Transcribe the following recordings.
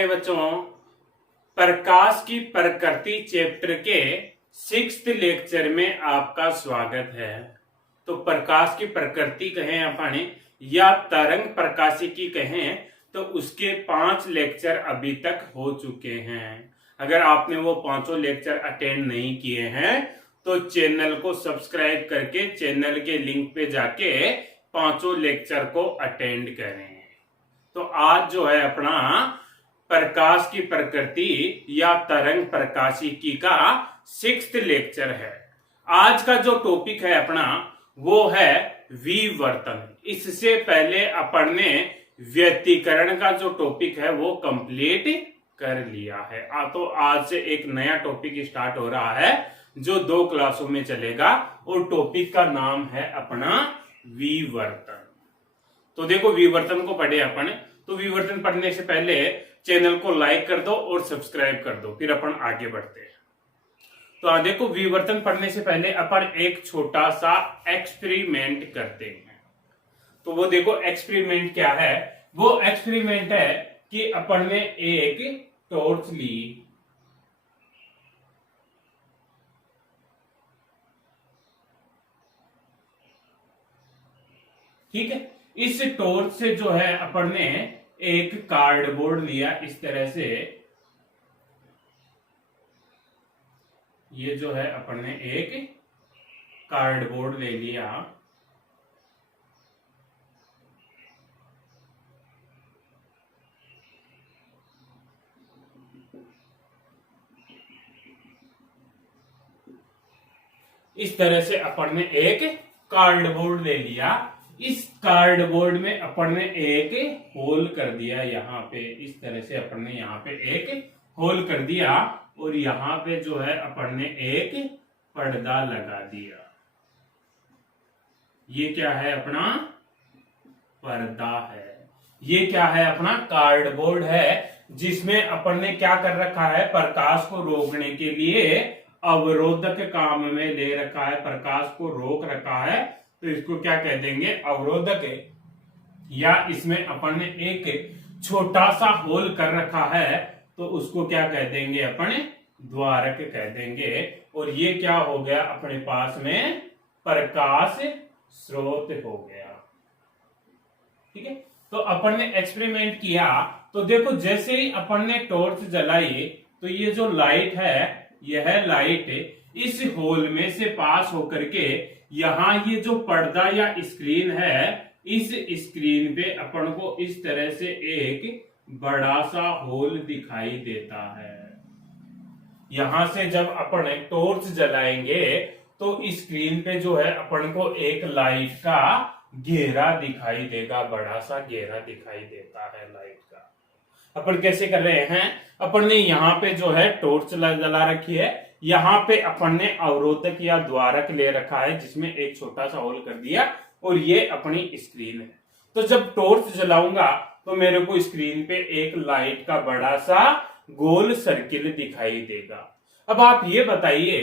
प्यारे बच्चों, प्रकाश की प्रकृति चैप्टर के 6th लेक्चर में आपका स्वागत है। तो प्रकाश की प्रकृति कहें अपन या तरंग प्रकाशिकी कहें तो उसके 5 लेक्चर अभी तक हो चुके हैं। अगर आपने वो 5 लेक्चर अटेंड नहीं किए हैं तो चैनल को सब्सक्राइब करके चैनल के लिंक पे जाके 5 लेक्चर को अटेंड करें। तो आज जो है अपना प्रकाश की प्रकृति या तरंग प्रकाशिकी का 6th लेक्चर है। आज का जो टॉपिक है अपना वो है विवर्तन। इससे पहले अपन ने व्यतिकरण का जो टॉपिक है वो कंप्लीट कर लिया है। तो आज से एक नया टॉपिक स्टार्ट हो रहा है जो 2 क्लासों में चलेगा और टॉपिक का नाम है अपना विवर्तन। तो देखो विवर्तन को पढ़े अपन। तो विवर्तन पढ़ने से पहले चैनल को लाइक कर दो और सब्सक्राइब कर दो, फिर अपन आगे बढ़ते हैं। तो देखो विवर्तन पढ़ने से पहले अपन एक छोटा सा एक्सपेरिमेंट करते हैं। तो वो देखो एक्सपेरिमेंट क्या है। वो एक्सपेरिमेंट है कि अपन ने एक टॉर्च ली, ठीक है। इस टॉर्च से जो है अपन ने एक कार्डबोर्ड लिया इस तरह से। ये जो है अपन ने एक कार्डबोर्ड ले लिया। इस तरह से अपन ने एक कार्डबोर्ड ले लिया। इस कार्डबोर्ड में अपन ने एक होल कर दिया यहाँ पे। इस तरह से अपन ने यहाँ पे एक होल कर दिया और यहाँ पे जो है अपन ने एक पर्दा लगा दिया। ये क्या है अपना पर्दा है। ये क्या है अपना कार्डबोर्ड है जिसमें अपन ने क्या कर रखा है, प्रकाश को रोकने के लिए अवरोधक काम में ले रखा है। प्रकाश को रोक रखा है तो इसको क्या कह देंगे, अवरोधक। या इसमें अपन ने एक छोटा सा होल कर रखा है तो उसको क्या कह देंगे, अपन द्वारक कह देंगे। और ये क्या हो गया, अपने पास में प्रकाश स्रोत हो गया, ठीक है। तो अपन ने एक्सपेरिमेंट किया तो देखो जैसे ही अपन ने टॉर्च जलाई तो ये जो लाइट है, यह लाइट इस होल में से पास होकर के यहाँ ये जो पर्दा या स्क्रीन है, इस स्क्रीन पे अपन को इस तरह से एक बड़ा सा होल दिखाई देता है। यहां से जब अपन टॉर्च जलाएंगे तो स्क्रीन पे जो है अपन को एक लाइट का घेरा दिखाई देगा, बड़ा सा घेरा दिखाई देता है लाइट का। अपन कैसे कर रहे हैं, अपन ने यहाँ पे जो है टॉर्च जला रखी है, यहाँ पे अपन ने अवरोधक या द्वारक ले रखा है जिसमें एक छोटा सा होल कर दिया और ये अपनी स्क्रीन है। तो जब टॉर्च जलाऊंगा तो मेरे को स्क्रीन पे एक लाइट का बड़ा सा गोल सर्किल दिखाई देगा। अब आप ये बताइए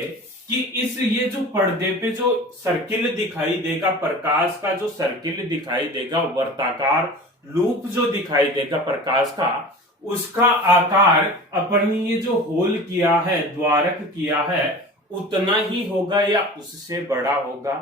कि इस ये जो पर्दे पे जो सर्किल दिखाई देगा, प्रकाश का जो सर्किल दिखाई देगा, वर्ताकार लूप जो दिखाई देगा प्रकाश का, उसका आकार अपन ने ये जो होल किया है, द्वारक किया है, उतना ही होगा या उससे बड़ा होगा।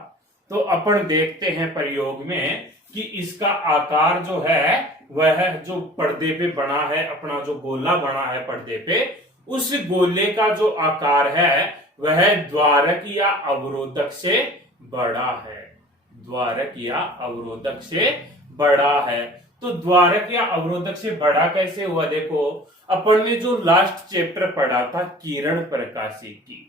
तो अपन देखते हैं प्रयोग में कि इसका आकार जो है वह जो पर्दे पे बना है, अपना जो गोला बना है पर्दे पे, उस गोले का जो आकार है वह द्वारक या अवरोधक से बड़ा है। द्वारक या अवरोधक से बड़ा है। तो द्वारक या अवरोधक से बड़ा कैसे हुआ, देखो अपन ने जो लास्ट चैप्टर पढ़ा था किरण प्रकाशिकी,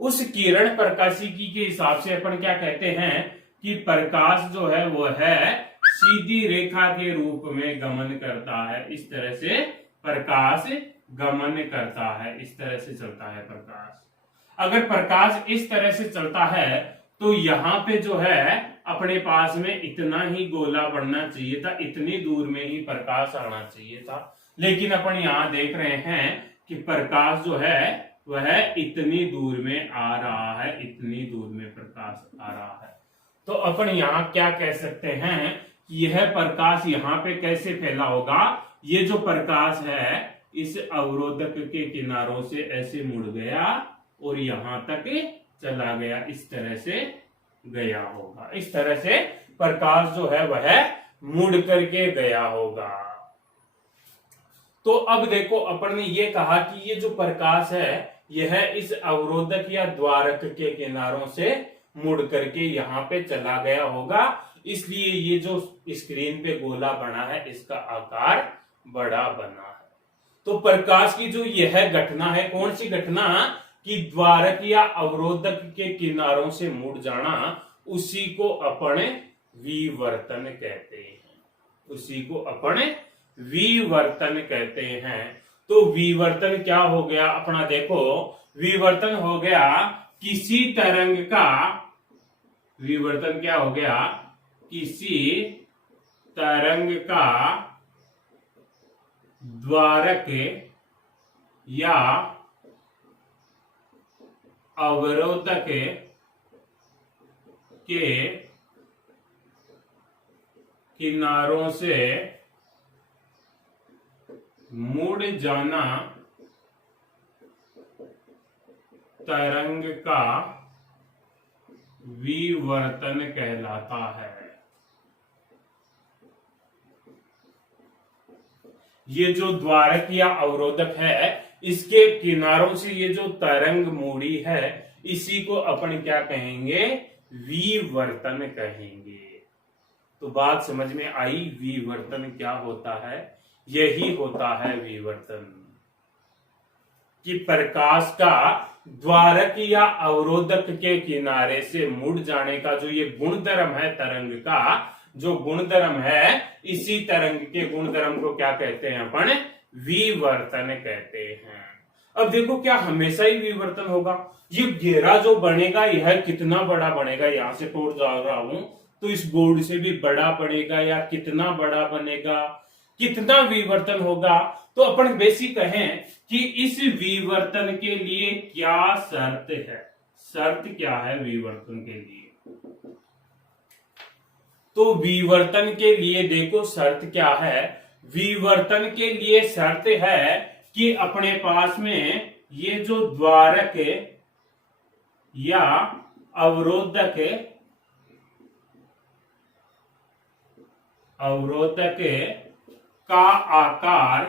उस किरण प्रकाशिकी के हिसाब से अपन क्या कहते हैं कि प्रकाश जो है वो है सीधी रेखा के रूप में गमन करता है। इस तरह से प्रकाश गमन करता है, इस तरह से चलता है प्रकाश। अगर प्रकाश इस तरह से चलता है तो यहाँ पे जो है अपने पास में इतना ही गोला बढ़ना चाहिए था, इतनी दूर में ही प्रकाश आना चाहिए था। लेकिन अपन यहाँ देख रहे हैं कि प्रकाश जो है वह इतनी दूर में आ रहा है, इतनी दूर में प्रकाश आ रहा है। तो अपन यहाँ क्या कह सकते हैं कि यह प्रकाश यहाँ पे कैसे फैला होगा। ये जो प्रकाश है इस अवरोधक के किनारों से ऐसे मुड़ गया और यहां तक चला गया, इस तरह से गया होगा। इस तरह से प्रकाश जो है वह मुड़ करके गया होगा। तो अब देखो अपन ने ये कहा कि ये जो प्रकाश है यह इस अवरोधक या द्वारक के किनारों से मुड़ करके यहाँ पे चला गया होगा, इसलिए ये जो स्क्रीन पे गोला बना है इसका आकार बड़ा बना है। तो प्रकाश की जो यह घटना है, कौन सी घटना, कि द्वारक या अवरोधक के किनारों से मुड़ जाना, उसी को अपन विवर्तन कहते हैं। उसी को अपन विवर्तन कहते हैं। तो विवर्तन क्या हो गया अपना, देखो विवर्तन हो गया किसी तरंग का, विवर्तन क्या हो गया, किसी तरंग का द्वारक या अवरोधक के किनारों से मुड़ जाना तरंग का विवर्तन कहलाता है। ये जो द्वारक या अवरोधक है इसके किनारों से ये जो तरंग मुड़ी है इसी को अपन क्या कहेंगे, विवर्तन कहेंगे। तो बात समझ में आई, विवर्तन क्या होता है, यही होता है विवर्तन, कि प्रकाश का द्वारक या अवरोधक के किनारे से मुड़ जाने का जो ये गुणधर्म है, तरंग का जो गुणधर्म है, इसी तरंग के गुणधर्म को क्या कहते हैं अपन, विवर्तन कहते हैं। अब देखो क्या हमेशा ही विवर्तन होगा, ये घेरा जो बनेगा यह कितना बड़ा बनेगा, यहां से तोड़ जा रहा हूं तो इस बोर्ड से भी बड़ा बनेगा या कितना बड़ा बनेगा, कितना विवर्तन होगा। तो अपन बेसिक कहें कि इस विवर्तन के लिए क्या शर्त है, शर्त क्या है विवर्तन के लिए। तो विवर्तन के लिए देखो शर्त क्या है, विवर्तन के लिए शर्त है कि अपने पास में ये जो द्वारक या अवरोधक का आकार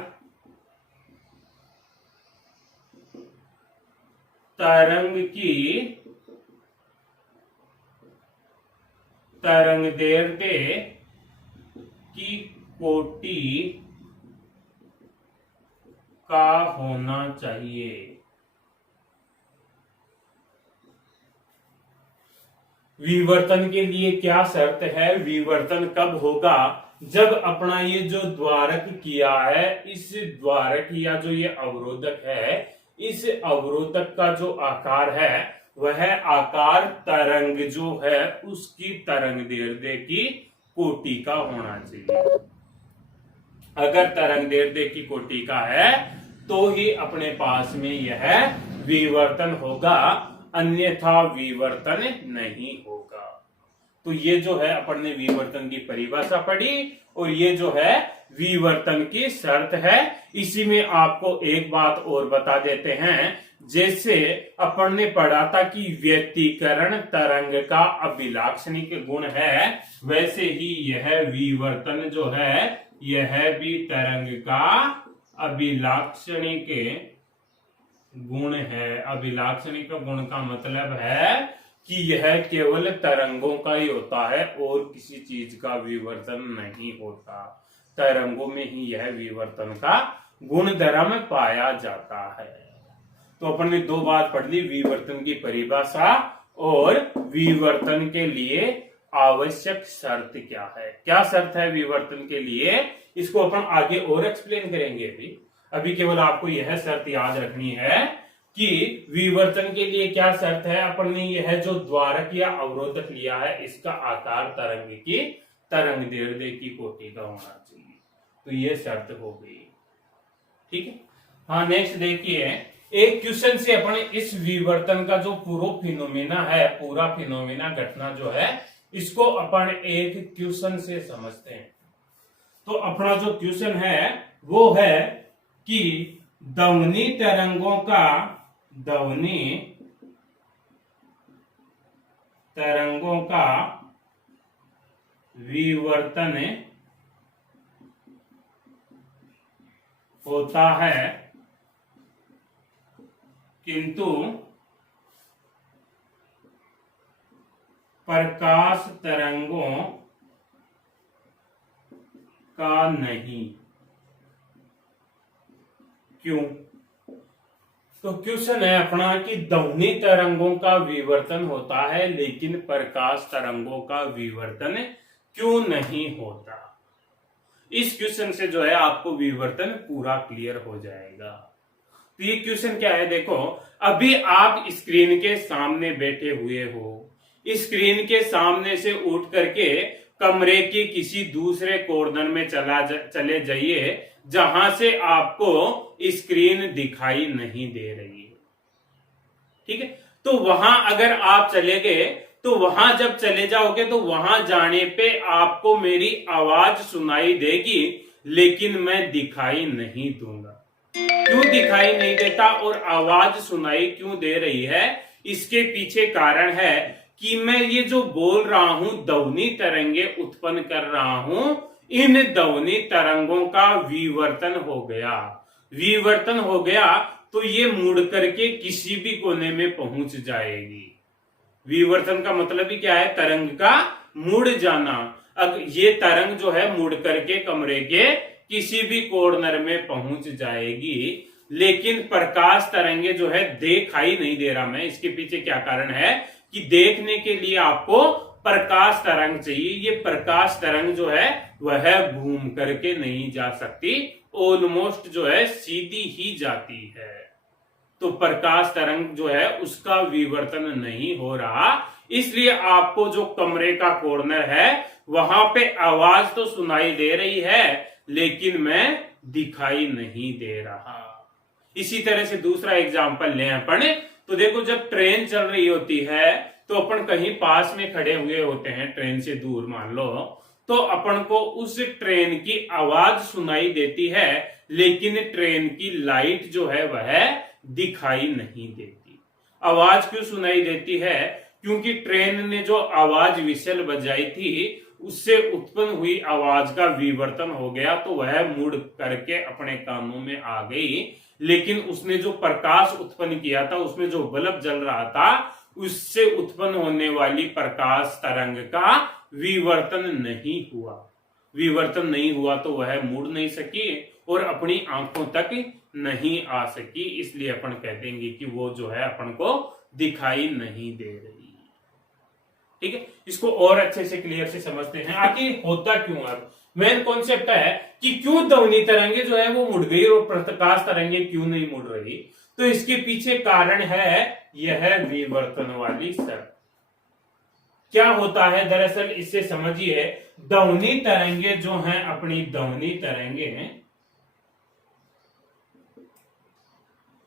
तरंग की तरंगदैर्ध्य की कोटि का होना चाहिए। विवर्तन के लिए क्या शर्त है, विवर्तन कब होगा, जब अपना ये जो द्वारक किया है, इस द्वारक या जो ये अवरोधक है, इस अवरोधक का जो आकार है वह आकार तरंग जो है उसकी तरंगदैर्ध्य की कोटि का होना चाहिए। अगर तरंगदैर्ध्य की कोटि का है तो ही अपने पास में यह विवर्तन होगा, अन्यथा विवर्तन नहीं होगा। तो ये जो है अपन ने विवर्तन की परिभाषा पढ़ी और ये जो है विवर्तन की शर्त है। इसी में आपको एक बात और बता देते हैं, जैसे अपन ने पढ़ा था कि व्यतिकरण तरंग का अभिलाक्षणिक गुण है, वैसे ही यह विवर्तन जो है यह भी तरंग का अभिलाक्षणिक गुण है। अभिलाक्षणिक गुण का मतलब है कि यह केवल तरंगों का ही होता है और किसी चीज का विवर्तन नहीं होता, तरंगों में ही यह विवर्तन का गुणधर्म पाया जाता है। तो अपन ने दो बात पढ़ ली, विवर्तन की परिभाषा और विवर्तन के लिए आवश्यक शर्त क्या है। क्या शर्त है विवर्तन के लिए, इसको अपन आगे और एक्सप्लेन करेंगे। अभी केवल आपको यह शर्त याद रखनी है कि विवर्तन के लिए क्या शर्त है, अपन ने यह जो द्वारक या अवरोधक लिया है इसका आकार तरंग की तरंगदैर्ध्य की कोटि का होना चाहिए। तो ये शर्त हो गई, ठीक है। हाँ, नेक्स्ट देखिए, एक क्वेश्चन से अपन इस विवर्तन का जो पूरा फिनोमेना है, पूरा फिनोमेना घटना जो है, इसको अपन एक क्वेश्चन से समझते हैं। तो अपना जो क्वेश्चन है वो है कि ध्वनि तरंगों का विवर्तन होता है, किंतु प्रकाश तरंगों का नहीं। क्यों? तो क्वेश्चन है अपना कि ध्वनि तरंगों का विवर्तन होता है लेकिन प्रकाश तरंगों का विवर्तन क्यों नहीं होता। इस क्वेश्चन से जो है आपको विवर्तन पूरा क्लियर हो जाएगा। तो ये क्वेश्चन क्या है, देखो अभी आप स्क्रीन के सामने बैठे हुए हो, स्क्रीन के सामने से उठ करके कमरे के किसी दूसरे कॉर्नर में चले जाइए जहां से आपको स्क्रीन दिखाई नहीं दे रही है। ठीक है, तो वहां अगर आप चले गए तो वहां जब चले जाओगे तो वहां जाने पे आपको मेरी आवाज सुनाई देगी लेकिन मैं दिखाई नहीं दूंगा। क्यों दिखाई नहीं देता और आवाज सुनाई क्यों दे रही है? इसके पीछे कारण है कि मैं ये जो बोल रहा हूं, ध्वनि तरंगे उत्पन्न कर रहा हूं, इन ध्वनि तरंगों का विवर्तन हो गया। विवर्तन हो गया तो ये मुड़ करके किसी भी कोने में पहुंच जाएगी। विवर्तन का मतलब ही क्या है? तरंग का मुड़ जाना। अब ये तरंग जो है मुड़ करके कमरे के किसी भी कॉर्नर में पहुंच जाएगी, लेकिन प्रकाश तरंगे जो है दिखाई नहीं दे रहा मैं। इसके पीछे क्या कारण है कि देखने के लिए आपको प्रकाश तरंग चाहिए। ये प्रकाश तरंग जो है वह घूम करके नहीं जा सकती, ऑलमोस्ट जो है सीधी ही जाती है। तो प्रकाश तरंग जो है उसका विवर्तन नहीं हो रहा, इसलिए आपको जो कमरे का कॉर्नर है वहां पे आवाज तो सुनाई दे रही है लेकिन मैं दिखाई नहीं दे रहा। इसी तरह से दूसरा एग्जांपल लें अपन, तो देखो जब ट्रेन चल रही होती है तो अपन कहीं पास में खड़े हुए होते हैं, ट्रेन से दूर मान लो, तो अपन को उस ट्रेन की आवाज सुनाई देती है लेकिन ट्रेन की लाइट जो है वह दिखाई नहीं देती। आवाज क्यों सुनाई देती है? क्योंकि ट्रेन ने जो आवाज विशल बजाई थी उससे उत्पन्न हुई आवाज का विवर्तन हो गया, तो वह मुड़ करके अपने कानों में आ गई, लेकिन उसने जो प्रकाश उत्पन्न किया था, उसमें जो बल्ब जल रहा था, उससे उत्पन्न होने वाली प्रकाश तरंग का विवर्तन नहीं हुआ। विवर्तन नहीं हुआ तो वह मुड़ नहीं सकी और अपनी आंखों तक नहीं आ सकी, इसलिए अपन कह देंगे कि वो जो है अपन को दिखाई नहीं दे रही। ठीक है, इसको और अच्छे से क्लियर से समझते हैं आखिर होता क्यों। अब मेन कॉन्सेप्ट है कि क्यों ध्वनि तरंगे जो है वो मुड़ गई और प्रकाश तरंगे क्यों नहीं मुड़ रही। तो इसके पीछे कारण है यह विवर्तन वाली शर्त। क्या होता है दरअसल, इससे समझिए, ध्वनि तरंगे जो हैं, अपनी ध्वनि तरंगे हैं,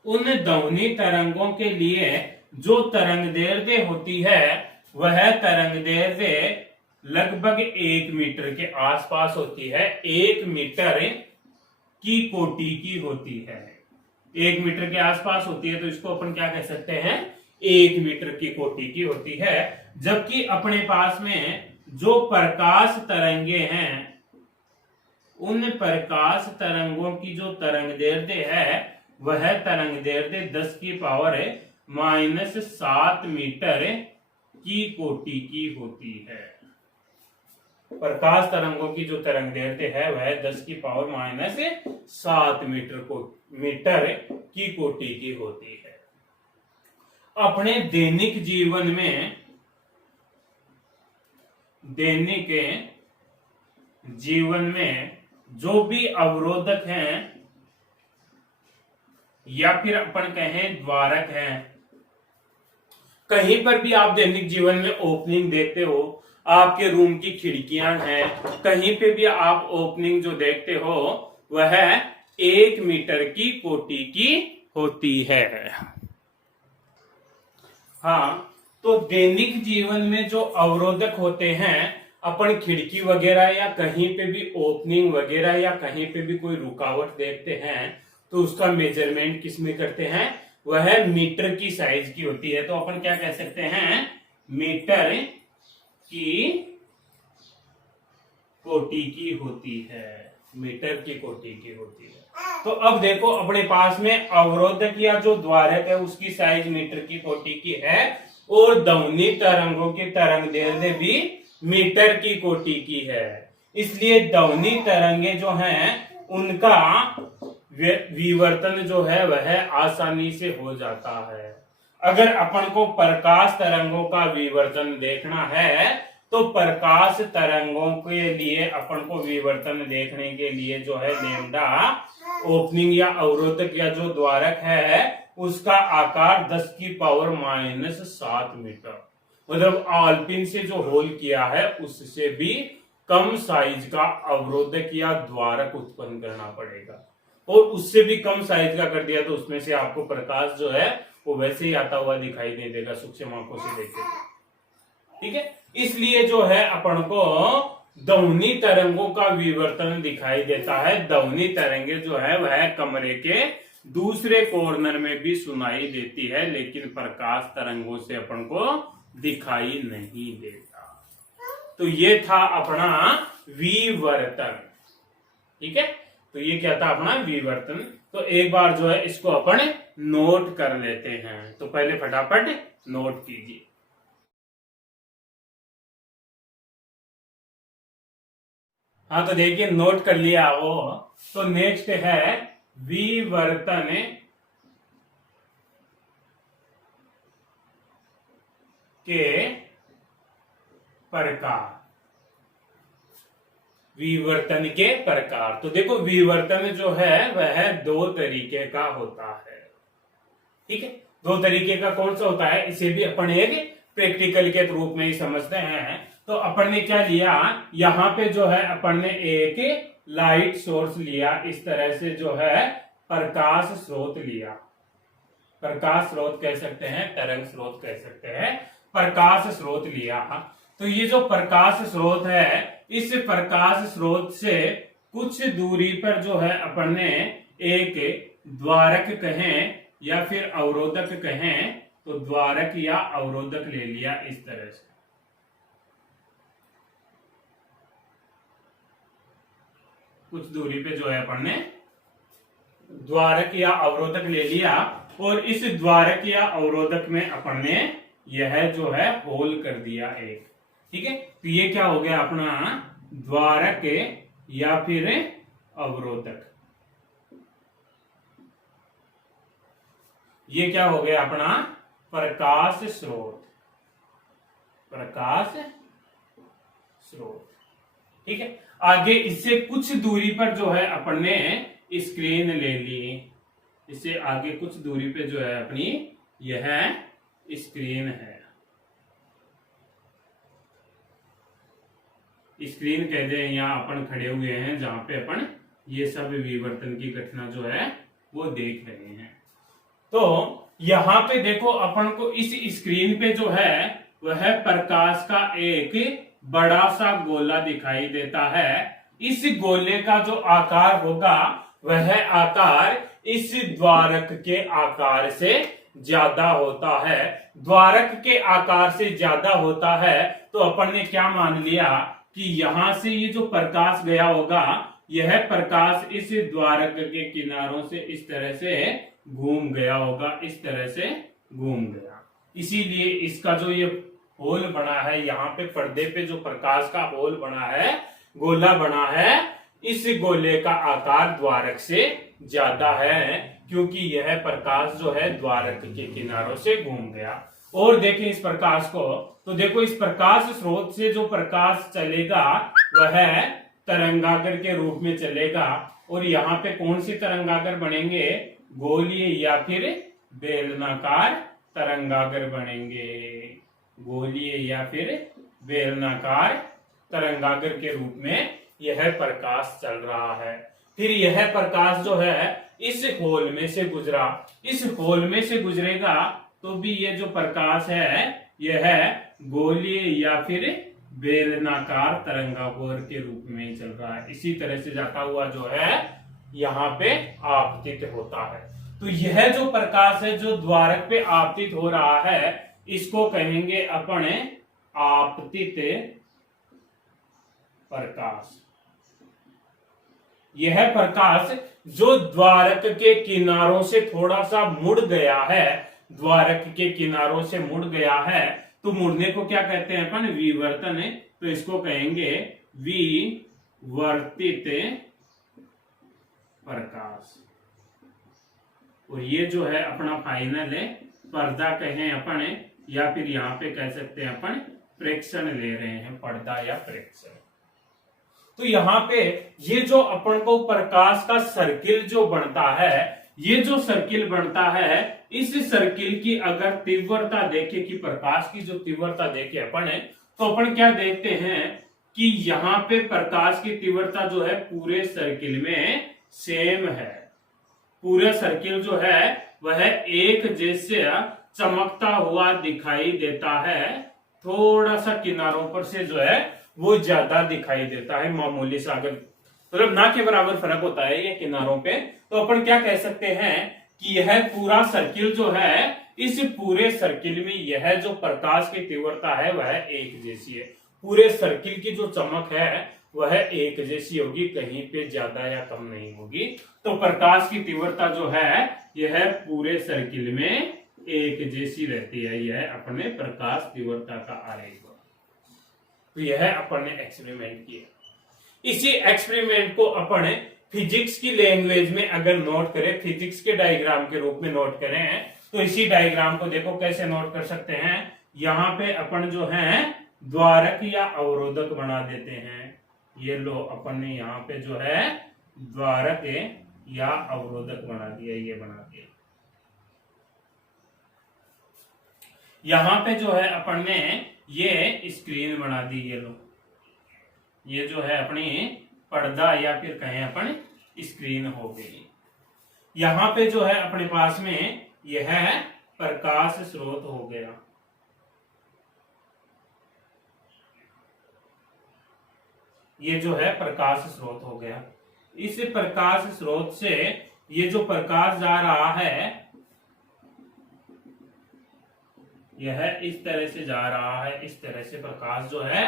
उन ध्वनि तरंगों के लिए जो तरंगदैर्ध्य होती है वह तरंगदैर्ध्य लगभग 1 मीटर के आसपास होती है। 1 मीटर की कोटि की होती है। 1 मीटर के आसपास होती है तो इसको अपन क्या कह सकते हैं? 1 मीटर की कोटि की होती है। जबकि अपने पास में जो प्रकाश तरंगे हैं, उन प्रकाश तरंगों की जो तरंगदैर्ध्य है वह तरंगदैर्ध्य 10 की पावर -7 मीटर की कोटि की होती है। प्रकाश तरंगों की जो तरंगदैर्ध्य है वह 10 की पावर -7 मीटर की कोटि की होती है। अपने दैनिक जीवन में जो भी अवरोधक हैं या फिर अपन कहें द्वारक हैं, कहीं पर भी आप दैनिक जीवन में ओपनिंग देखते हो, आपके रूम की खिड़कियां हैं, कहीं पे भी आप ओपनिंग जो देखते हो वह 1 मीटर की कोटि की होती है। हाँ, तो दैनिक जीवन में जो अवरोधक होते हैं, अपन खिड़की वगैरह या कहीं पे भी ओपनिंग वगैरह या कहीं पे भी कोई रुकावट देखते हैं, तो उसका मेजरमेंट किस में करते हैं, वह मीटर की साइज की होती है। तो अपन क्या कह सकते हैं, मीटर की कोटि की होती है, मीटर की कोटि की होती है। तो अब देखो अपने पास में अवरोधक या जो द्वारक है उसकी साइज मीटर की कोटि की है, और ध्वनि तरंगों की तरंग दैर्ध्य भी मीटर की कोटि की है। इसलिए ध्वनि तरंगे जो हैं उनका विवर्तन जो है वह आसानी से हो जाता है। अगर अपन को प्रकाश तरंगों का विवर्तन देखना है तो प्रकाश तरंगों के लिए अपन को विवर्तन देखने के लिए जो है लैम्डा ओपनिंग या अवरोधक या जो द्वारक है उसका आकार 10 की पावर -7 मीटर, मतलब आल्पिन से जो होल किया है उससे भी कम साइज का अवरोधक या द्वारक उत्पन्न करना पड़ेगा। और उससे भी कम साइज का कर दिया तो उसमें से आपको प्रकाश जो है वो वैसे ही आता हुआ दिखाई दे देगा सूक्ष्म आंखों से देखे। ठीक है, इसलिए जो है अपन को ध्वनि तरंगों का विवर्तन दिखाई देता है। ध्वनि तरंगे जो है वह कमरे के दूसरे कॉर्नर में भी सुनाई देती है, लेकिन प्रकाश तरंगों से अपन को दिखाई नहीं देता। तो ये था अपना विवर्तन। ठीक है, तो ये क्या था अपना विवर्तन। तो एक बार जो है इसको अपन नोट कर लेते हैं। तो पहले फटाफट नोट कीजिए। हाँ, तो देखिए नोट कर लिया वो। तो नेक्स्ट है विवर्तन के प्रकार। विवर्तन के प्रकार, तो देखो विवर्तन जो है वह 2 तरीके का होता है। ठीक है, 2 तरीके का कौन सा होता है, इसे भी अपन एक प्रैक्टिकल के रूप में ही समझते हैं। तो अपन ने क्या लिया, यहाँ पे जो है अपन ने एक लाइट सोर्स लिया, इस तरह से जो है प्रकाश स्रोत लिया। प्रकाश स्रोत कह सकते हैं, तरंग स्रोत कह सकते हैं, प्रकाश स्रोत लिया। तो ये जो प्रकाश स्रोत है, इस प्रकाश स्रोत से कुछ दूरी पर जो है अपन ने एक द्वारक कहें या फिर अवरोधक कहें, तो द्वारक या अवरोधक ले लिया इस तरह से। कुछ दूरी पे जो है अपन ने द्वारक या अवरोधक ले लिया, और इस द्वारक या अवरोधक में अपन ने यह जो है होल कर दिया एक। ठीक है, तो ये क्या हो गया अपना द्वारक या फिर अवरोधक। ये क्या हो गया अपना प्रकाश स्रोत। प्रकाश स्रोत। ठीक है, आगे इससे कुछ दूरी पर जो है अपन ने स्क्रीन ले ली। इससे आगे कुछ दूरी पे जो है अपनी यह स्क्रीन है। स्क्रीन कहते हैं, यहाँ अपन खड़े हुए हैं जहां पे अपन ये सब विवर्तन की घटना जो है वो देख रहे हैं। तो यहाँ पे देखो अपन को इस स्क्रीन पे जो है वह प्रकाश का एक बड़ा सा गोला दिखाई देता है। इस गोले का जो आकार होगा वह आकार इस द्वारक के आकार से ज्यादा होता है। द्वारक के आकार से ज्यादा होता है तो अपन ने क्या मान लिया कि यहां से ये जो प्रकाश गया होगा, यह प्रकाश इस द्वारक के किनारों से इस तरह से घूम गया होगा, इस तरह से घूम गया। इसीलिए इसका जो ये होल बना है, यहाँ पे पर्दे पे जो प्रकाश का होल बना है, गोला बना है, इस गोले का आकार द्वारक से ज्यादा है, क्योंकि यह प्रकाश जो है द्वारक के किनारों से घूम गया। और देखें इस प्रकाश को, तो देखो इस प्रकाश स्रोत से जो प्रकाश चलेगा वह तरंगागर के रूप में चलेगा। और यहाँ पे कौन सी तरंगागर बनेंगे, गोलीय या फिर बेलनाकार तरंगागर बनेंगे। गोलीय या फिर बेलनाकार तरंगागर के रूप में यह प्रकाश चल रहा है। फिर यह प्रकाश जो है इस होल में से गुजरा, इस होल में से गुजरेगा तो भी ये जो प्रकाश है यह गोलीय या फिर बेलनाकार तरंगागर के रूप में चल रहा है। इसी तरह से जाता हुआ जो है यहाँ पे आपतित होता है। तो यह जो प्रकाश है जो द्वारक पे आपतित हो रहा है इसको कहेंगे अपने आपतित प्रकाश। यह प्रकाश जो द्वारक के किनारों से थोड़ा सा मुड़ गया है, द्वारक के किनारों से मुड़ गया है, तो मुड़ने को क्या कहते हैं अपन? विवर्तन है। तो इसको कहेंगे विवर्तित प्रकाश। और ये जो है अपना फाइनल है, पर्दा कहें अपन या फिर यहाँ पे कह सकते हैं अपन प्रेक्षण ले रहे हैं, पर्दा या प्रेक्षण। तो यहाँ पे ये जो अपन को प्रकाश का सर्किल जो बनता है, ये जो सर्किल बनता है, इस सर्किल की अगर तीव्रता देखे कि प्रकाश की जो तीव्रता देखे अपन है, तो अपन क्या देखते हैं कि यहाँ पे प्रकाश की तीव्रता जो है पूरे सर्किल में सेम है। पूरा सर्किल जो है वह एक जैसे चमकता हुआ दिखाई देता है, थोड़ा सा किनारों पर से जो है वो ज्यादा दिखाई देता है, मामूली सा, अगर मतलब ना के बराबर फर्क होता है ये किनारों पे। तो अपन क्या कह सकते हैं कि यह पूरा सर्किल जो है, इस पूरे सर्किल में यह जो प्रकाश की तीव्रता है वह एक जैसी है। पूरे सर्किल की जो चमक है वह एक जैसी होगी, कहीं पे ज्यादा या कम नहीं होगी। तो प्रकाश की तीव्रता जो है यह पूरे सर्किल में एक जैसी रहती है। यह अपने प्रकाश तीव्रता का आरेख। तो यह अपन ने एक्सपेरिमेंट किया। इसी एक्सपेरिमेंट को अपन फिजिक्स की लैंग्वेज में अगर नोट करें, फिजिक्स के डायग्राम के रूप में नोट करें, तो इसी डायग्राम को देखो कैसे नोट कर सकते हैं। यहाँ पे अपन जो है द्वारक या अवरोधक बना देते हैं। ये लो अपन ने यहाँ पे जो है द्वारक या अवरोधक बना दिया, ये बना दिया। यहाँ पे जो है अपन ने ये स्क्रीन बना दी, ये लो, ये जो है अपनी पर्दा या फिर कहें अपन स्क्रीन हो गई। यहाँ पे जो है अपने पास में यह प्रकाश स्रोत हो गया। ये जो है प्रकाश स्रोत हो गया। इस प्रकाश स्रोत से ये जो प्रकाश जा रहा है यह इस तरह से जा रहा है, इस तरह से प्रकाश जो है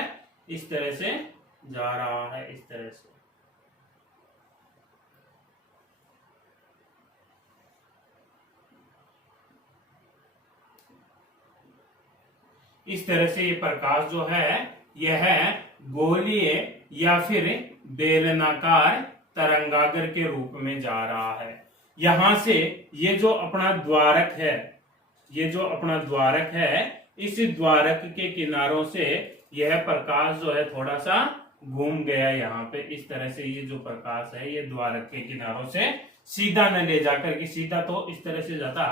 इस तरह से जा रहा है, इस तरह से। इस तरह से ये प्रकाश जो है यह गोलीय या फिर बेलनाकार तरंगागर के रूप में जा रहा है। यहां से ये जो अपना द्वारक है, ये जो अपना द्वारक है, इस द्वारक के किनारों से यह प्रकाश जो है थोड़ा सा घूम गया यहाँ पे। इस तरह से ये जो प्रकाश है ये द्वारक के किनारों से सीधा न ले जाकर के, सीधा तो इस तरह से जाता,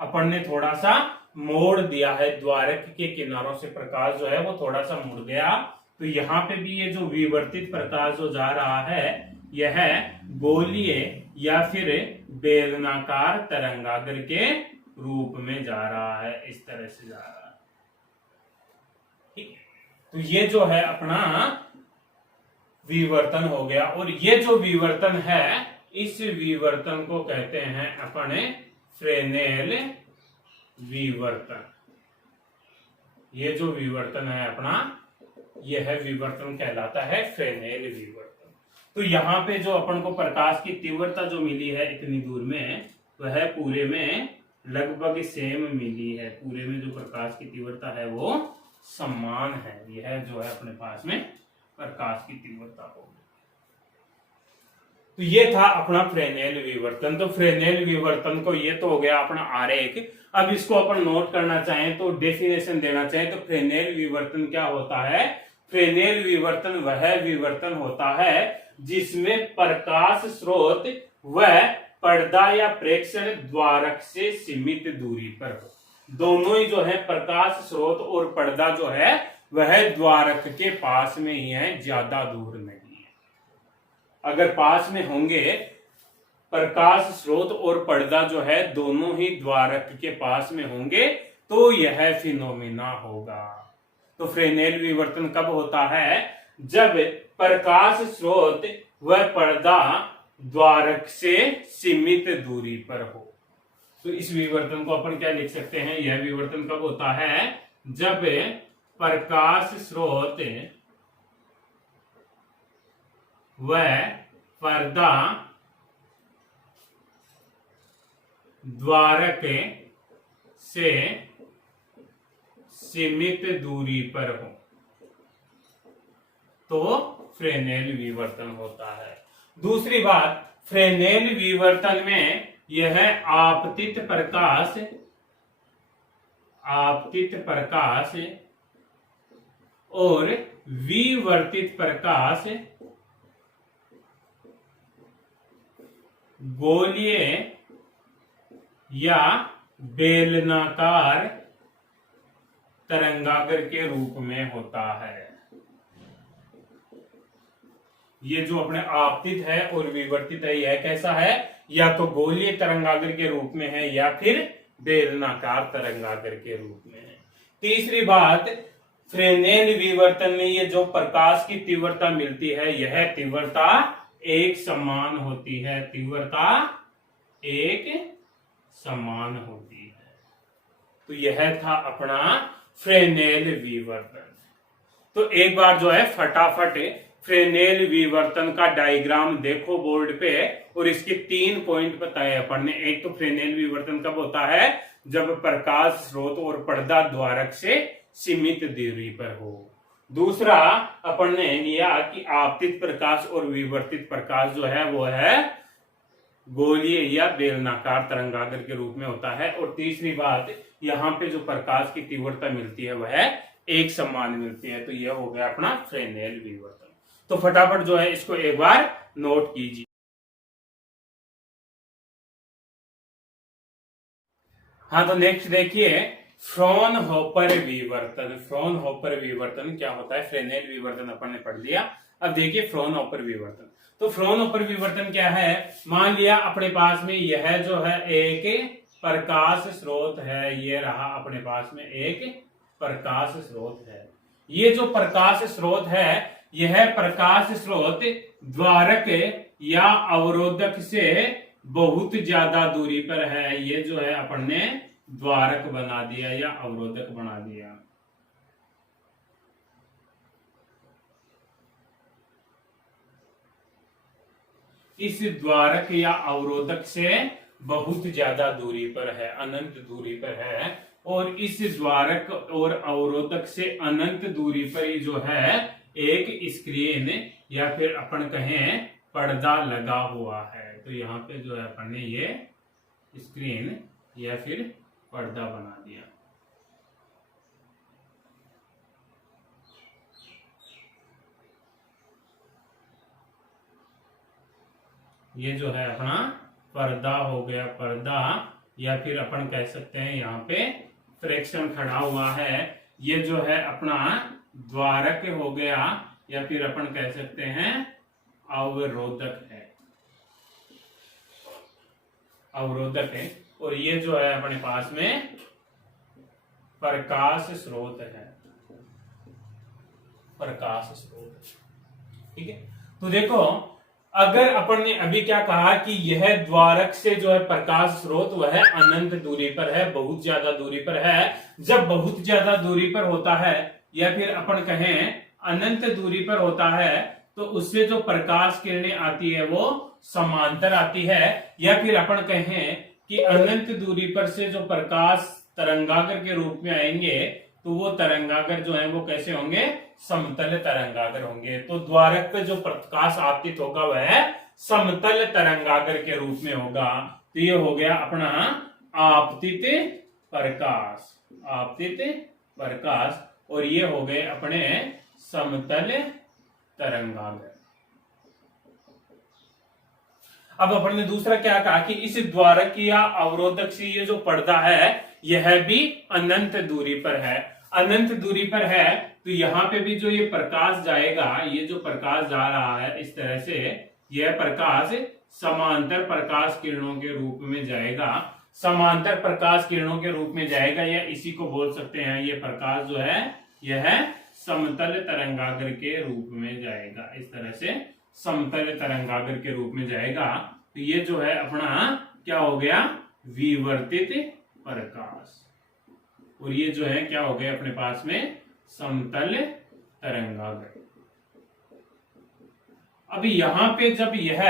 अपन ने थोड़ा सा मोड़ दिया है। द्वारक के किनारों से प्रकाश जो है वो थोड़ा सा मुड़ गया। तो यहाँ पे भी ये जो विवर्तित प्रकाश जो जा रहा है यह गोलीय या फिर बेलनाकार तरंगागर के रूप में जा रहा है, इस तरह से जा रहा है। ठीक, तो ये जो है अपना विवर्तन हो गया। और ये जो विवर्तन है इस विवर्तन को कहते हैं अपने फ्रेनेल विवर्तन। ये जो विवर्तन है अपना, यह विवर्तन कहलाता है फ्रेनेल विवर्तन। तो यहाँ पे जो अपन को प्रकाश की तीव्रता जो मिली है इतनी दूर में, वह पूरे में लगभग सेम मिली है। पूरे में जो प्रकाश की तीव्रता है वो समान है। यह जो है अपने पास में प्रकाश की तीव्रता होगी। तो ये था अपना फ्रेनेल विवर्तन। तो फ्रेनेल विवर्तन को ये तो हो गया अपना आरेख। अब इसको अपन नोट करना चाहें तो डेफिनेशन देना चाहें तो फ्रेनेल विवर्तन क्या होता है? फ्रेनेल विवर्तन वह विवर्तन होता है जिसमें प्रकाश स्रोत व पर्दा या प्रेक्षण द्वारक से सीमित दूरी पर हो। दोनों ही जो है प्रकाश स्रोत और पर्दा जो है वह द्वारक के पास में ही है, ज्यादा दूर नहीं है। अगर पास में होंगे, प्रकाश स्रोत और पर्दा जो है दोनों ही द्वारक के पास में होंगे तो यह फिनोमिना होगा। तो फ्रेनेल विवर्तन कब होता है? जब प्रकाश स्रोत व पर्दा द्वारक से सीमित दूरी पर हो। तो इस विवर्तन को अपन क्या लिख सकते हैं, यह विवर्तन कब होता है, जब प्रकाश स्रोत व पर्दा द्वारक से सीमित दूरी पर हो तो फ्रेनेल विवर्तन होता है। दूसरी बात, फ्रेनेल विवर्तन में यह आपतित प्रकाश और विवर्तित प्रकाश गोलीय या बेलनाकार तरंगागर के रूप में होता है। ये जो अपने आपतित है और विवर्तित है, यह कैसा है, या तो गोलीय तरंगागर के रूप में है या फिर बेलनाकार तरंगागर के रूप में है। तीसरी बात, फ्रेनेल विवर्तन में ये जो प्रकाश की तीव्रता मिलती है, यह तीव्रता एक समान होती है, तीव्रता एक समान होती है। तो यह था अपना फ्रेनेल विवर्तन। तो एक बार जो है फटाफट फ्रेनेल विवर्तन का डायग्राम देखो बोर्ड पे, और इसके 3 पॉइंट बताए अपन ने। एक तो फ्रेनेल विवर्तन कब होता है, जब प्रकाश स्रोत और पर्दा द्वारक से सीमित दूरी पर हो। दूसरा अपन ने लिया कि आपतित प्रकाश और विवर्तित प्रकाश जो है वो है गोलीय या बेलनाकार तरंगागर के रूप में होता है। और तीसरी बात, यहाँ पे जो प्रकाश की तीव्रता मिलती है वह एक समान मिलती है। तो यह हो गया अपना फ्रेनेल विवर्तन। तो फटाफट जो है इसको एक बार नोट कीजिए। हाँ, तो नेक्स्ट देखिए फ्रॉनहोफर विवर्तन। फ्रॉनहोफर विवर्तन क्या होता है, फ्रेनेल विवर्तन अपन ने पढ़ लिया। अब देखिए फ्रॉनहोफर विवर्तन। तो फ्रॉनहोफर विवर्तन क्या है, मान लिया अपने पास में यह जो है एक प्रकाश स्रोत है, ये रहा अपने पास में एक प्रकाश स्रोत है। ये जो प्रकाश स्रोत है, यह प्रकाश स्रोत द्वारक या अवरोधक से बहुत ज्यादा दूरी पर है। ये जो है अपन ने द्वारक बना दिया या अवरोधक बना दिया। इस द्वारक या अवरोधक से बहुत ज्यादा दूरी पर है, अनंत दूरी पर है। और इस द्वारक और अवरोधक से अनंत दूरी पर ही जो है एक स्क्रीन या फिर अपन कहें पर्दा लगा हुआ है। तो यहाँ पे जो है अपन ने ये स्क्रीन या फिर पर्दा बना दिया। ये जो है अपना पर्दा हो गया, पर्दा या फिर अपन कह सकते हैं यहाँ पे फ्रैक्शन खड़ा हुआ है। ये जो है अपना द्वारक हो गया या फिर अपन कह सकते हैं अवरोधक है, अवरोधक है। और ये जो है अपने पास में प्रकाश स्रोत है, प्रकाश स्रोत। ठीक है, तो देखो अगर अपन ने अभी क्या कहा कि यह द्वारक से जो है प्रकाश स्रोत वह अनंत दूरी पर है, बहुत ज्यादा दूरी पर है। जब बहुत ज्यादा दूरी पर होता है या फिर अपन कहें अनंत दूरी पर होता है, तो उससे जो प्रकाश किरणें आती है वो समांतर आती है। या फिर अपन कहें कि अनंत दूरी पर से जो प्रकाश तरंगागर के रूप में आएंगे, तो वो तरंगागर जो है वो कैसे होंगे, समतल तरंगागर होंगे। तो द्वारक पे जो प्रकाश आपतित होगा वह समतल तरंगागर के रूप में होगा। तो ये हो गया अपना आपतित प्रकाश, आपतित प्रकाश। और ये हो गए अपने समतल तरंगागर। अब अपन ने दूसरा क्या कहा कि इस द्वारक या अवरोधक से ये जो पर्दा है यह भी अनंत दूरी पर है, अनंत दूरी पर है। तो यहाँ पे भी जो ये प्रकाश जाएगा, ये जो प्रकाश जा रहा है इस तरह से, यह प्रकाश समांतर प्रकाश किरणों के रूप में जाएगा, समांतर प्रकाश किरणों के रूप में जाएगा, या इसी को बोल सकते हैं ये प्रकाश जो है यह समतल तरंगागर के रूप में जाएगा। इस तरह से समतल तरंगाग्र के रूप में जाएगा। तो ये जो है अपना क्या हो गया, विवर्तित प्रकाश, और ये जो है क्या हो गया अपने पास में समतल तरंगाग्र। अभी यहां पे जब यह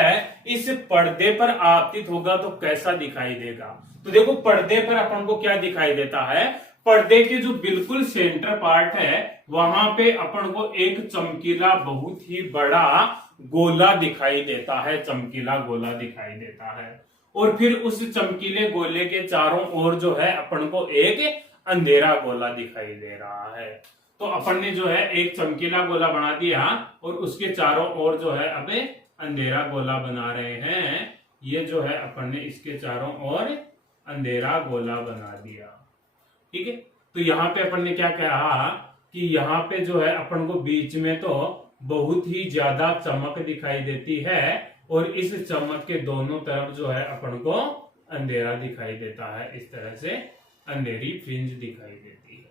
इस पर्दे पर आपतित होगा तो कैसा दिखाई देगा, तो देखो पर्दे पर अपन को क्या दिखाई देता है, पर्दे के जो बिल्कुल सेंटर पार्ट है वहां पे अपन को एक चमकीला बहुत ही बड़ा गोला दिखाई देता है, चमकीला गोला दिखाई देता है। और फिर उस चमकीले गोले के चारों ओर जो है अपन को एक अंधेरा गोला दिखाई दे रहा है। तो अपन ने जो है एक चमकीला गोला बना दिया और उसके चारों ओर जो है अब अंधेरा गोला बना रहे हैं। ये जो है अपन ने इसके चारों ओर अंधेरा गोला बना दिया, ठीक है। तो यहाँ पे अपन ने क्या कहा कि यहाँ पे जो है अपन को बीच में तो बहुत ही ज्यादा चमक दिखाई देती है और इस चमक के दोनों तरफ जो है अपन को अंधेरा दिखाई देता है, इस तरह से अंधेरी फ्रिंज दिखाई देती है।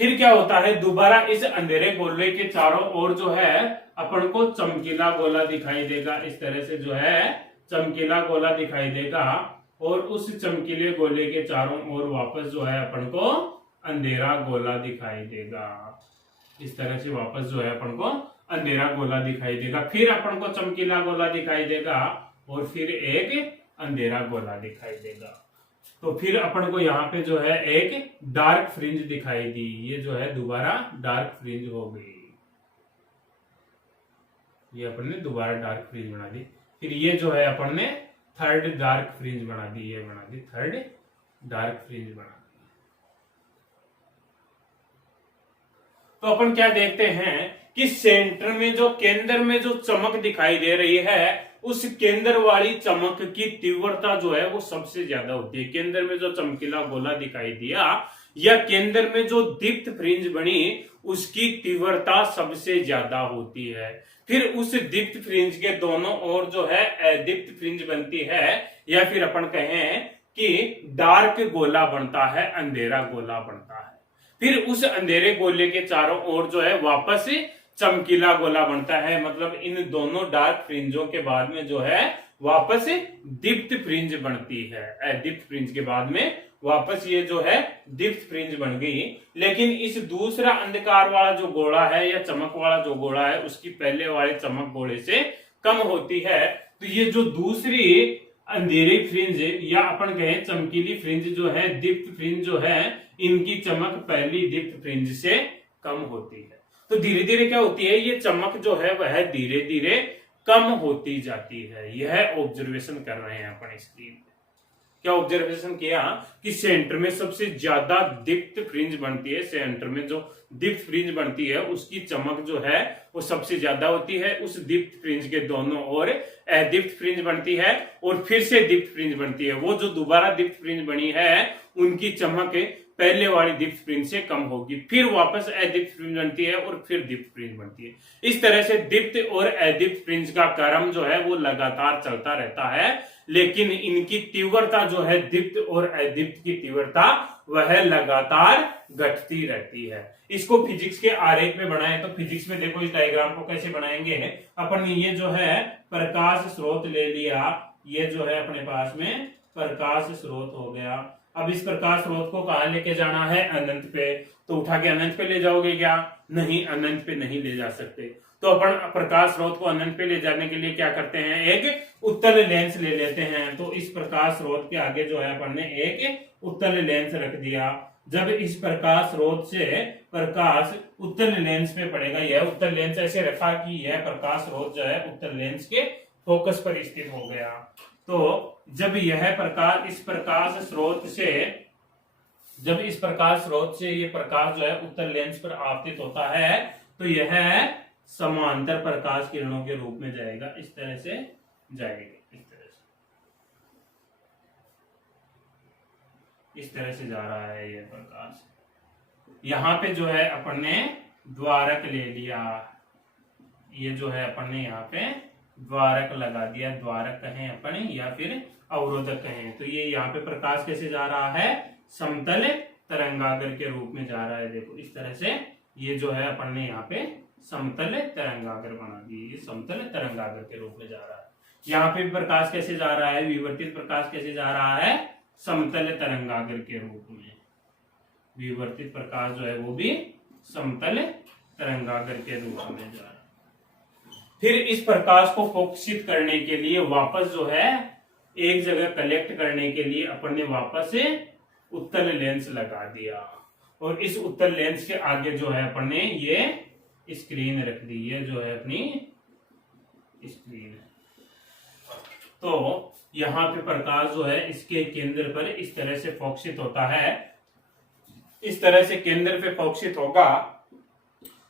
फिर क्या होता है, दोबारा इस अंधेरे गोले के चारों ओर जो है अपन को चमकीला गोला दिखाई देगा, इस तरह से जो है चमकीला गोला दिखाई देगा और उस चमकीले गोले के चारों ओर वापस जो है अपन को अंधेरा गोला दिखाई देगा, इस तरह से वापस जो है अपन को अंधेरा गोला दिखाई देगा। फिर अपन को चमकीला गोला दिखाई देगा और फिर एक अंधेरा गोला दिखाई देगा। तो फिर अपन को यहाँ पे जो है एक डार्क फ्रिंज दिखाई दी, ये जो है दोबारा डार्क फ्रिंज हो गई, ये अपन ने दोबारा डार्क फ्रिंज बना दी। फिर ये जो है अपन ने थर्ड डार्क फ्रिंज बना दी, ये बना दी थर्ड डार्क फ्रिंज बना दी। तो अपन क्या देखते हैं कि सेंटर में जो केंद्र में जो चमक दिखाई दे रही है उस केंद्र वाली चमक की तीव्रता जो है वो सबसे ज्यादा होती है। केंद्र में जो चमकीला गोला दिखाई दिया या केंद्र में जो दीप्त फ्रिंज बनी उसकी तीव्रता सबसे ज्यादा होती है। फिर उस दीप्त फ्रिंज के दोनों ओर जो है अदीप्त फ्रिंज बनती है या फिर अपन कहें कि डार्क गोला बनता है, अंधेरा गोला बनता है। फिर उस अंधेरे गोले के चारों ओर जो है वापस चमकीला गोला बनता है, मतलब इन दोनों डार्क फ्रिंजों के बाद में जो है वापस दीप्त फ्रिंज बनती है। अदीप्त फ्रिंज के बाद में वापस ये जो है दीप्त फ्रिंज बन गई। लेकिन इस दूसरा अंधकार वाला जो गोला है या चमक वाला जो गोला है उसकी पहले वाले चमक गोले से कम होती है। तो ये जो दूसरी अंधेरी फ्रिंज या अपन कहें चमकीली फ्रिंज जो है, दीप्त फ्रिंज जो है, इनकी चमक पहली दीप्त फ्रिंज से कम होती है। तो धीरे धीरे क्या होती है, ये चमक जो है वह धीरे धीरे कम होती जाती है। यह ऑब्जर्वेशन कर रहे हैं अपन स्क्रीन पे। क्या ऑब्जर्वेशन किया कि सेंटर में सबसे ज्यादा दीप्त फ्रिंज बनती है, सेंटर में जो दीप्त फ्रिंज बनती है उसकी चमक जो है वो सबसे ज्यादा होती है। उस दीप्त फ्रिंज के दोनों ओर अदीप्त फ्रिंज बनती है और फिर से दीप्त फ्रिंज बनती है। वो जो दोबारा दीप्त फ्रिंज बनी है उनकी चमक पहले वाली दीप्त फ्रिंज से कम होगी, फिर वापस अदीप्त फ्रिंज बनती है और फिर दीप्त फ्रिंज बनती है। इस तरह से दीप्त और अदीप्त फ्रिंज का क्रम जो है वो लगातार चलता रहता है, लेकिन इनकी तीव्रता जो है दीप्त और अदीप्त की तीव्रता वह लगातार घटती रहती है। इसको फिजिक्स के आरेख में बनाए तो फिजिक्स में देखो इस डायग्राम को कैसे बनाएंगे। अपन ने ये जो है प्रकाश स्रोत ले लिया, ये जो है अपने पास में प्रकाश स्रोत हो गया। अब इस प्रकाश स्रोत को कहां लेके जाना है, अनंत पे। तो उठा के अनंत पे ले जाओगे क्या, नहीं, अनंत पे नहीं ले जा सकते। तो अपन प्रकाश स्रोत को अनंत पे ले जाने के लिए क्या करते हैं, एक उत्तल लेंस ले लेते हैं। तो इस प्रकाश स्रोत के आगे जो है अपन ने एक उत्तल लेंस रख दिया। जब इस प्रकाश स्रोत से प्रकाश उत्तल लेंस पे पड़ेगा, यह उत्तल लेंस ऐसे रखा कि यह प्रकाश स्रोत जो है उत्तल लेंस के फोकस पर स्थित हो गया। तो जब यह प्रकाश इस प्रकाश स्रोत से ये प्रकाश जो है उत्तल लेंस पर आपतित होता है तो यह समांतर प्रकाश किरणों के रूप में जाएगा, इस तरह से जाएगा, इस तरह से जा रहा है ये प्रकाश। यहां पे जो है अपन ने द्वारक ले लिया, ये जो है अपन ने यहाँ पे द्वारक लगा दिया, द्वारक कहें अपन या फिर अवरोधक कहें। तो ये यहाँ पे प्रकाश कैसे जा रहा है, समतल तरंगाग्र के रूप में जा रहा है। देखो इस तरह से ये जो है अपन ने यहाँ पे समतल तरंगाग्र बना दिए, ये समतल तरंगाग्र के रूप में जा रहा है। यहाँ पे प्रकाश कैसे जा रहा है, विवर्तित प्रकाश कैसे जा रहा है, समतल तरंगाग्र के रूप में। विवर्तित प्रकाश जो है वो भी समतल तरंगाग्र के रूप में जा रहा है। फिर इस प्रकाश को फोकसित करने के लिए वापस जो है एक जगह कलेक्ट करने के लिए अपन ने वापस से उत्तल लेंस लगा दिया, और इस उत्तल लेंस के आगे जो है अपन ने ये स्क्रीन रख दी है, जो है अपनी स्क्रीन। तो यहाँ पे प्रकाश जो है इसके केंद्र पर इस तरह से फोकसित होता है। इस तरह से केंद्र पे फोकसित होगा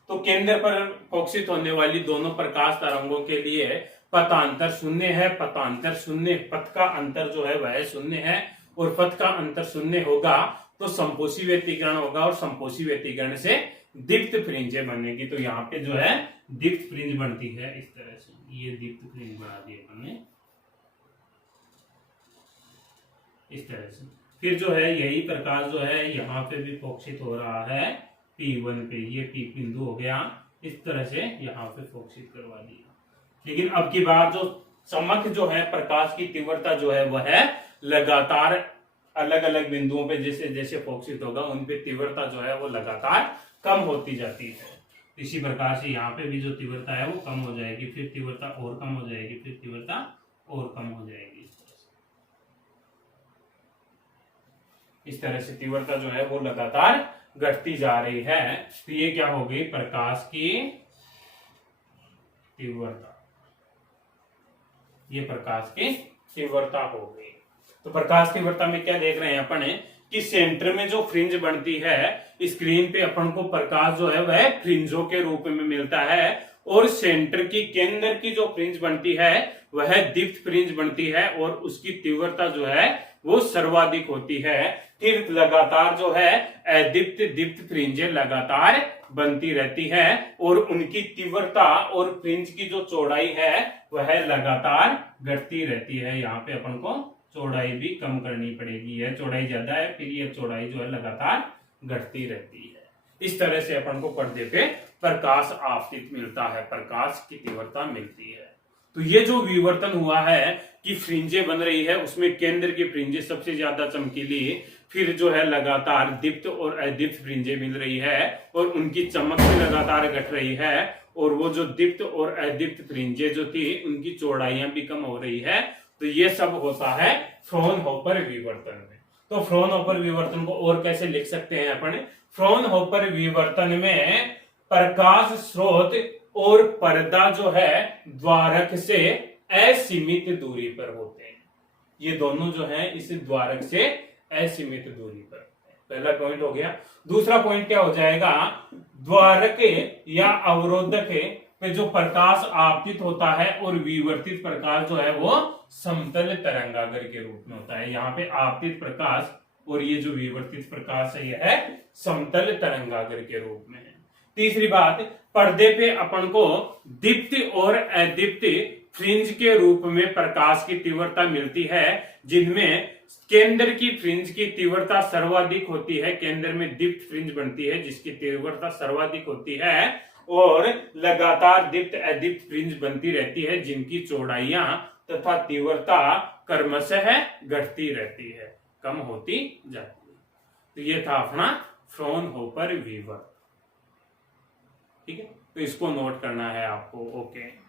तो केंद्र पर फोकसित होने वाली दोनों प्रकाश तरंगों के लिए पथांतर शून्य है। पथांतर शून्य, पथ का अंतर जो है वह शून्य है, और पथ का अंतर शून्य होगा तो संपोषी व्यतिकरण होगा, और संपोषी व्यतिकरण से दीप्त फ्रिंजें बनेगी। तो यहाँ पे जो है दीप्त फ्रिंज बनती है इस तरह से, ये दीप्त फ्रिंज बना दी हमने इस तरह से। फिर जो है यही प्रकाश जो है यहाँ पे भी फोकसित हो रहा है P1 पे, ये P बिंदु हो गया, इस तरह से यहाँ पे फोकसित करवा दिया। लेकिन अब की बार जो चमक जो है, प्रकाश की तीव्रता जो है वह है लगातार अलग अलग बिंदुओं पे जैसे जैसे फोकसित होगा उन पे तीव्रता जो है वो लगातार कम होती जाती है। इसी प्रकार से यहाँ पे भी जो तीव्रता है वो कम हो जाएगी, फिर तीव्रता और कम हो जाएगी, फिर तीव्रता और कम हो जाएगी। इस तरह से तीव्रता जो है वो लगातार घटती जा रही है। तो ये क्या हो गई, प्रकाश की तीव्रता, ये प्रकाश की तीव्रता हो गई। तो प्रकाश तीव्रता में क्या देख रहे हैं अपन कि सेंटर में जो फ्रिंज बनती है स्क्रीन पे अपन को प्रकाश जो है वह फ्रिंजों के रूप में मिलता है, और सेंटर की केंद्र की जो फ्रिंज बनती है वह दीप्त फ्रिंज बनती है, और उसकी तीव्रता जो है वो सर्वाधिक होती है। फिर लगातार जो है अदीप्त दीप्त फ्रिंजें लगातार बनती रहती है, और उनकी तीव्रता और फ्रिंज की जो चौड़ाई है वह लगातार घटती रहती है। यहाँ पे अपन को चौड़ाई भी कम करनी पड़ेगी, है चौड़ाई ज्यादा है, फिर ये चौड़ाई जो है लगातार घटती रहती है। इस तरह से अपन को पर्दे पे प्रकाश आपतित मिलता है, प्रकाश की तीव्रता मिलती है। तो ये जो विवर्तन हुआ है कि फ्रिंजें बन रही है, उसमें केंद्र की फ्रिंजें सबसे ज्यादा चमकीली, फिर जो है लगातार दीप्त और अदीप्त फ्रिंजें मिल रही है, और उनकी चमक भी लगातार घट रही है, और वो जो दीप्त और अदीप्त फ्रिंजें जो थी उनकी चौड़ाइयां भी कम हो रही है। तो ये सब होता है फ्रॉनहोफर विवर्तन में। तो फ्रॉनहोफर विवर्तन को और कैसे लिख सकते हैं अपन, फ्रॉनहोफर विवर्तन में प्रकाश स्रोत और पर्दा जो है द्वारक से असीमित दूरी पर होते हैं। ये दोनों जो है इस द्वारक से असीमित दूरी पर, पहला पॉइंट हो गया। दूसरा पॉइंट क्या हो जाएगा, द्वारक या अवरोधक पे जो प्रकाश आपतित होता है और विवर्तित प्रकाश जो है वो समतल तरंगाग्र के रूप में होता है। यहाँ पे आपतित प्रकाश और ये जो विवर्तित प्रकाश है यह है समतल तरंगाग्र के रूप में है। तीसरी बात, पर्दे पे अपन को दीप्त और अदीप्त फ्रिंज के रूप में प्रकाश की तीव्रता मिलती है, जिनमें केंद्र की फ्रिंज की तीव्रता सर्वाधिक होती है। केंद्र में दीप्त फ्रिंज बनती है जिसकी तीव्रता सर्वाधिक होती है, और लगातार दीप्त अदीप्त फ्रिंज बनती रहती है जिनकी चौड़ाइयां तथा तीव्रता क्रमशः घटती रहती है, कम होती जाती है। तो ये था अपना फ्रॉनहोफर विवर्तन। ठीक है, तो इसको नोट करना है आपको। ओके।